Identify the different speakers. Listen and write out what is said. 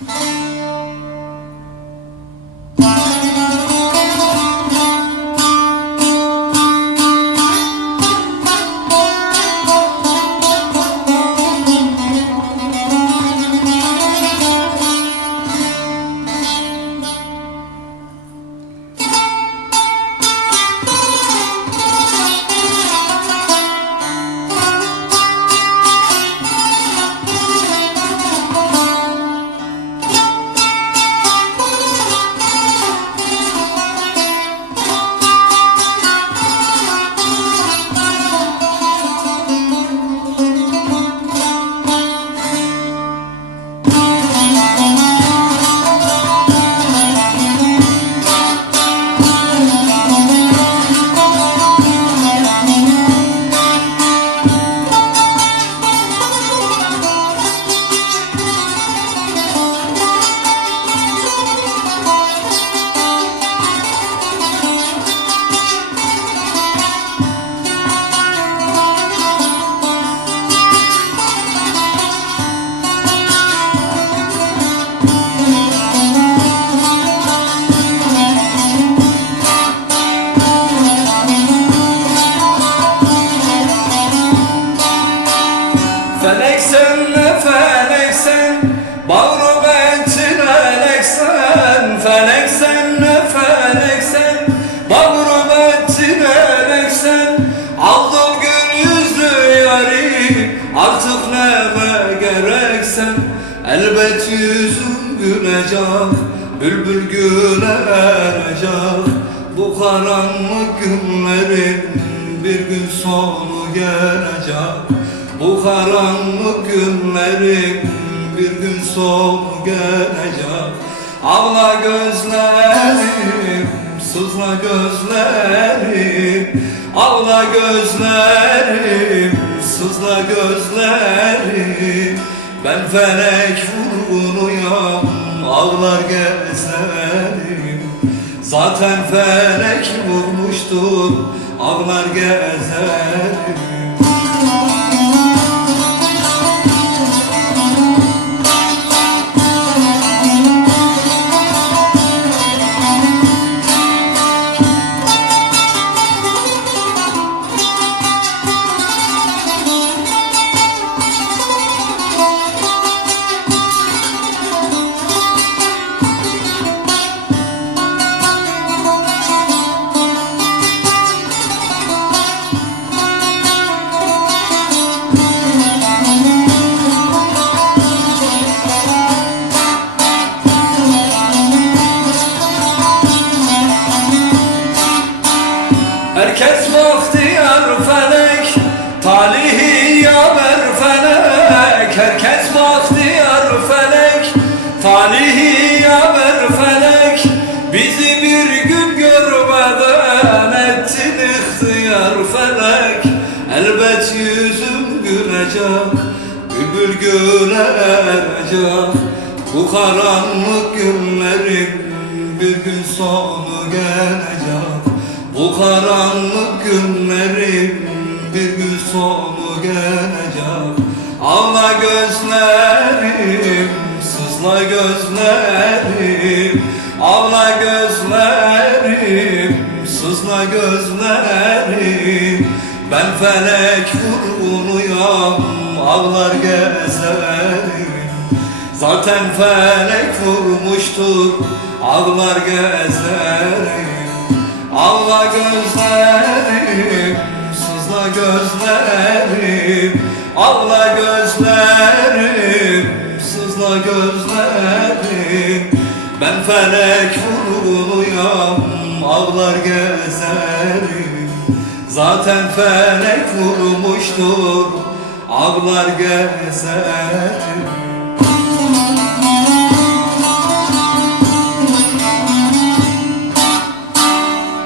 Speaker 1: Thank you. Feleksen ne feleksen Bağrı bentin eleksen. Feleksen ne feleksen Bağrı bentin eleksen. Aldım gül yüzlü yari Artık neme gereksen. Elbet yüzüm gülecek Bülbül güle erecek Bu karanlık günlerin Bir gün sonu gelecek bu karanlık günlerin bir gün sonu gelecek. Ağla gözlerim, sızla gözlerim. Ağla gözlerim, sızla gözlerim. Ben felek vurgunuyum, ağlar gezerim Zaten felek vurmuştur, ağlar gezerim Herkes bahtiyar felek Talihi yaver felek. Herkes bahtiyar felek Talihi yaver felek. Bizi bir gün görmeden Ettin ihtiyar felek. Elbet yüzüm gülecek Bülbül güle erecek Bu karanlık günlerin Bir gün sonu gelecek bu karanlık günlerin bir gün sonu gelecek. Ağla gözlerim, sızla gözlerim. Ağla gözlerim, sızla gözlerim. Ben felek vurgunuyam, ağlar gezerim. Zaten felek vurmuştur, ağlar gezerim Ağla gözlerim, sızla gözlerim. Ağla gözlerim, sızla gözlerim. Ben felek vurgunuyam, ağlar gezerim. Zaten felek vurmuştur, ağlar gezerim